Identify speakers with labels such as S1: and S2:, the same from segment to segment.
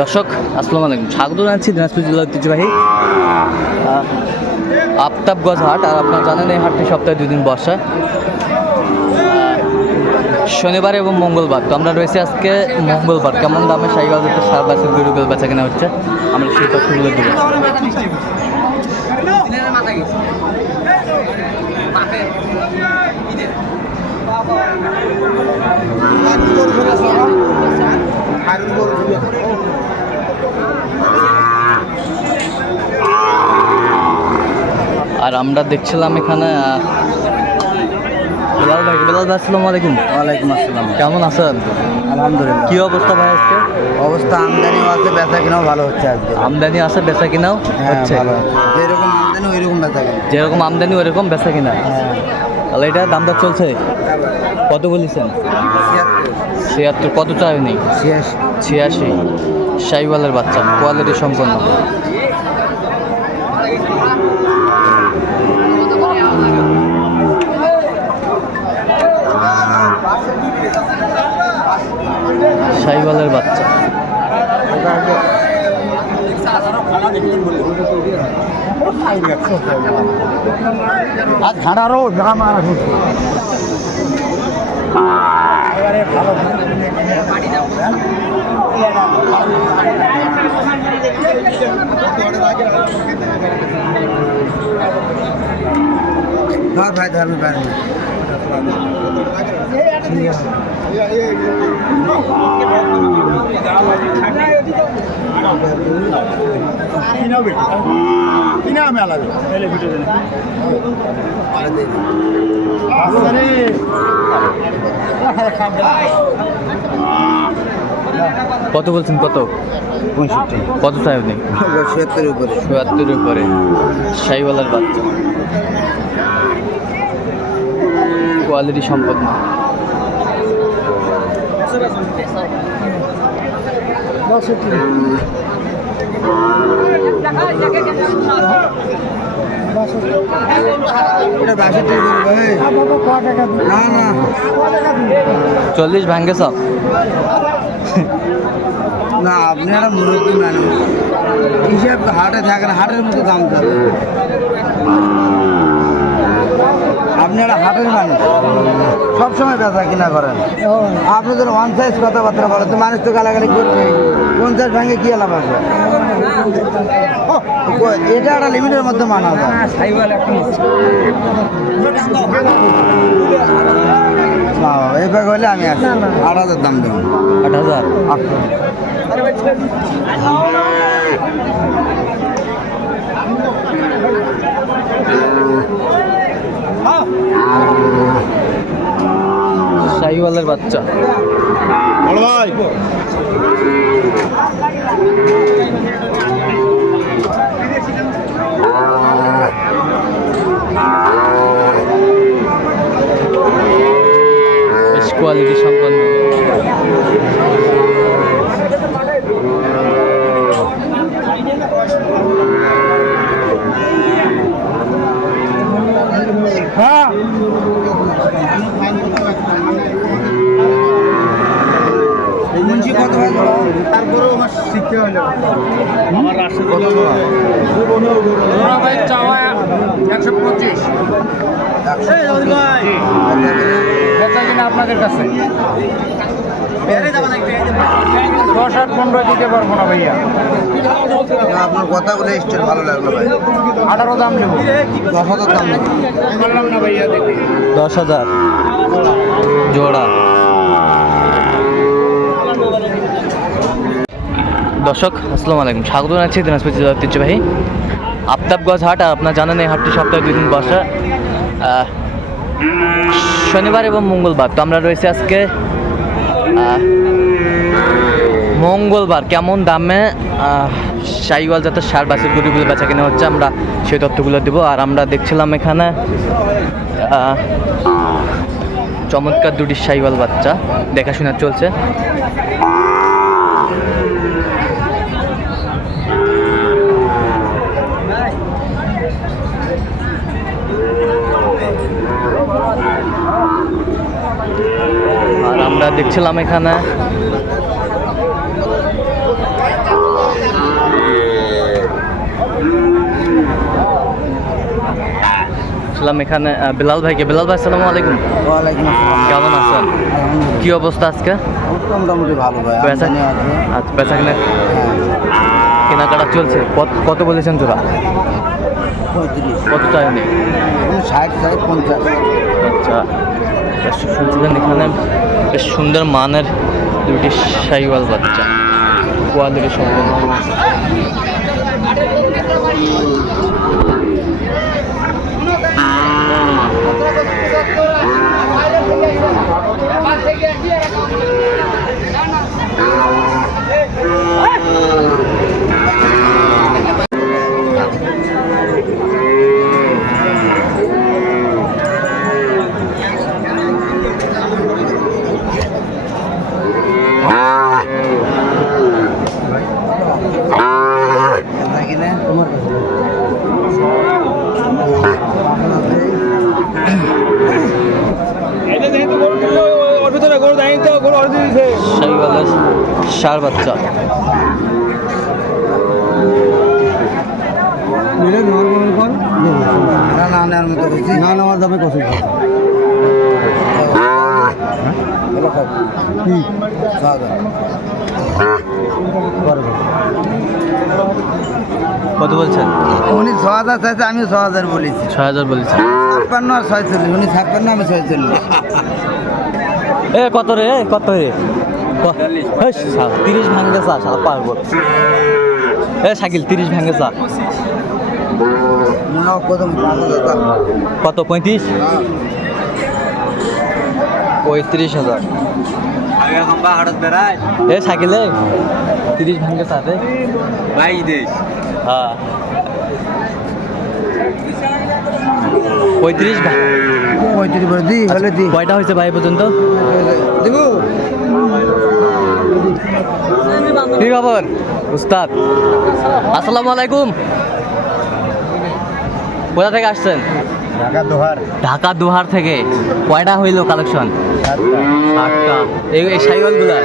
S1: দর্শক, আসসালামু আলাইকুম। স্বাগত জানাচ্ছি দিনাজপুর জেলার ঐতিহ্যবাহী আফতাবগঞ্জ হাট। আর আপনারা জানেন, এই হাটটি সপ্তাহে দুই দিন বসা। শনিবার এবং মঙ্গলবার। তো আমরা রয়েছে আজকে মঙ্গলবার। কেমন দামে সাইবাজারতে সার বাসের গরু বেল বেচা কেনা হচ্ছে? আমরা সেই তথ্যগুলো দেবো আমরা দেখছিলাম এখানে বেলাল ভাই বেলাল ভাই আসসালামু আলাইকুম।
S2: ওয়ালাইকুম আসসালাম।
S1: কেমন আছেন?
S2: আলহামদুলিল্লাহ।
S1: কি অবস্থা ভাই আজকে?
S2: অবস্থা আমদানিও আছে বেচা কিনাও ভালো হচ্ছে আজকে।
S1: আমদানি আছে বেচা কিনাও?
S2: হ্যাঁ
S1: হচ্ছে।
S2: যেরকম আমদানি ওই রকম বেচা কিনা।
S1: যেরকম আমদানি ওরকম বেচা কিনা।
S2: হ্যাঁ।
S1: তাহলে এটা দামটা চলছে? কত বলেছেন?
S2: ছিয়াত্তর।
S1: ছিয়াত্তর কত চাই নেই
S2: ছিয়াশি।
S1: ছিয়াশি। সাইওয়ালের বাচ্চা কোয়ালিটি সম্পন্ন। সাইওয়ালের বাচ্চা।
S2: আজ ঘাড়ারও দাম আর ধর ভাই ধর ভাই
S1: কত বলছেন কত?
S2: পঁয়ষট্টি।
S1: কত চাই নেই
S2: ছিয়াত্তর উপরে।
S1: চুয়াত্তর উপরে। সাইওয়ালার বাচ্চা। কোয়ালিটি
S2: এটা না।
S1: চল্লিশ ভাঙ্গে সব।
S2: না, আপনি একটা মুরব্বী মানুষ। হিসাব হাটে থাকেন হাটের মতো দাম চলে আপনি একটা হাটের মানুষ। সবসময় বেচা কিনা করেন। আপনি যদি ওয়ান সাইজ কথাবার্তা বলেন তো মানুষ তো গালাগালি করবে পঞ্চাশ ভাঙে কি লাভ আছে? ও, এটা একটা লিমিটের মধ্যে মানা যায় এবার হলে আমি আছি আট হাজার দাম দেবো।
S1: আট হাজার? শাহিওয়ালের বাচ্চা। বেশ কোয়ালিটি সম্পন্ন।
S2: মুন্সি কত ভাই তারপরেও আমার শিখতে হলো। আমার
S3: একশো পঁচিশ। বেচা কিনা আপনাদের কাছে? দশ আট পনেরো দিতে পারব না ভাইয়া।
S2: আপনার কথাগুলো ভালো লাগল ভাই।
S3: আঠারো দাম নেব।
S2: দশ হাজার দাম দেবো
S3: বললাম না ভাইয়া দেখি।
S1: দশ হাজার। জোড়া। দর্শক আসসালামু আলাইকুম। স্বাগত জানাচ্ছি দিনাজপুর জেলার ঐতিহ্যবাহী আফতাবগঞ্জ হাট আর আপনারা জানেন এই হাটটি সপ্তাহে দুই দিন বসা। শনিবার এবং মঙ্গলবার। তো আমরা রয়েছে আজকে মঙ্গলবার কেমন দামে সাইওয়াল জাতের সার বাসের গরুগুলো বেচা কেনা হচ্ছে, আমরা সেই তথ্যগুলো দেবো। আর আমরা দেখছিলাম এখানে চমৎকার দুটি সাইওয়াল বাচ্চা, দেখাশোনা চলছে। আর আমরা দেখছিলাম এখানে আসলাম এখানে বিলাল ভাইকে। বিলাল ভাই আসসালামু আলাইকুম।
S2: ওয়ালাইকুম আসসালাম।
S1: কেমন আছেন? কি অবস্থা আজকে?
S2: মোটামুটি ভালো ভাই
S1: আচ্ছা কিনা
S2: হ্যাঁ।
S1: কেনাকাটা চলছে। কত- বলেছেন তোরা কত টাকা নেই
S2: ষাট ষাট পঞ্চাশ।
S1: আচ্ছা শুনছিলেন এখানে বেশ সুন্দর মানের দুটি সাইওয়াল বাচ্চা। কোয়ালিটি সম্পন্ন
S2: বেচা কিনা তোমার কাছে
S1: সাইওয়ালের সার বাচ্চা
S2: না নেওয়ার দামে কত কি ছ হাজার
S1: কত বলছেন?
S2: উনি ছ হাজার চাইছে আমি ছ হাজার বলেছি।
S1: ছয় হাজার বলেছেন।
S2: ছাপ্পান্ন আর ছয়চল্লিশ উনি ছাপ্পান্ন আমি ছয়চল্লিশ।
S1: এ কত রে? কত রে? তিরিশ ভাঙে চা শালা পারব এ শাকিল তিরিশ ভাঙে চা। কত পঁয়ত্রিশ? পঁয়ত্রিশ হাজার। এ শাকিলে তিরিশ ভাঙে চা রে হ্যাঁ। পঁয়ত্রিশ
S2: দি হলে দি।
S1: কয়টা হয়েছে ভাই পর্যন্ত?
S2: দিব
S1: কি খবর উস্তাদ আসসালামু আলাইকুম। কোথা থেকে আসছেন?
S2: ঢাকা দোহার।
S1: ঢাকা দুহার থেকে কয়টা হইল কালেকশন এই সাইকেলগুলা।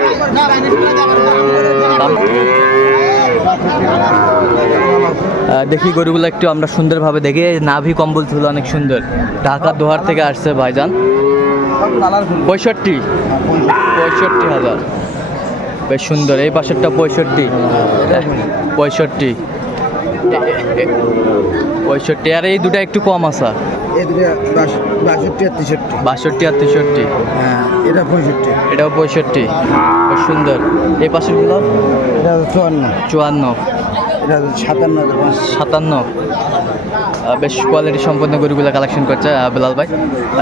S1: দেখি গরুগুলো একটু আমরা সুন্দরভাবে দেখি। নাভি কম্বল ছিল অনেক সুন্দর। ঢাকা দোহার থেকে আসছে ভাইজান। পঁয়ষট্টি। পঁয়ষট্টি হাজার। বেশ সুন্দর। এই পাশেরটা পঁয়ষট্টি। পঁয়ষট্টি। পঁয়ষট্টি। আর এই দুটো একটু কম আসা
S2: বাষট্টি আর তেষট্টি।
S1: বাষট্টি আর তেষট্টি।
S2: হ্যাঁ এটা পঁয়ষট্টি।
S1: এটাও পঁয়ষট্টি। সুন্দর। এই পাশেরগুলো
S2: এটা চুয়ান্ন।
S1: চুয়ান্ন।
S2: এটা সাতান্ন
S1: সাতান্ন। বেশ কোয়ালিটি সম্পন্ন গরুগুলো কালেকশন করছে বিলাল ভাই।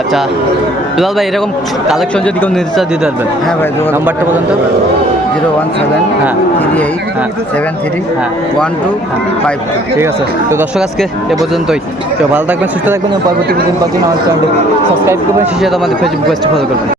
S1: আচ্ছা বিলাল ভাই এরকম কালেকশন যদি কেউ নিতে চায় দিতে পারবেন।
S2: হ্যাঁ ভাই
S1: নাম্বারটা বলুন তো।
S2: জিরো ওয়ান সেভেন
S1: হ্যাঁ।
S2: থ্রি এইট
S1: হ্যাঁ।
S2: সেভেন থ্রি
S1: হ্যাঁ।
S2: ওয়ান টু ফাইভ
S1: ঠিক আছে তো দর্শক আজকে এ পর্যন্তই তো ভালো থাকবেন সুস্থ থাকবেন এবং পরবর্তী দিন পাচ্ছেন আমার চ্যানেলটি সাবস্ক্রাইব করবেন সেই সাথে আমাদের ফেসবুক পেজটি ফলো করবেন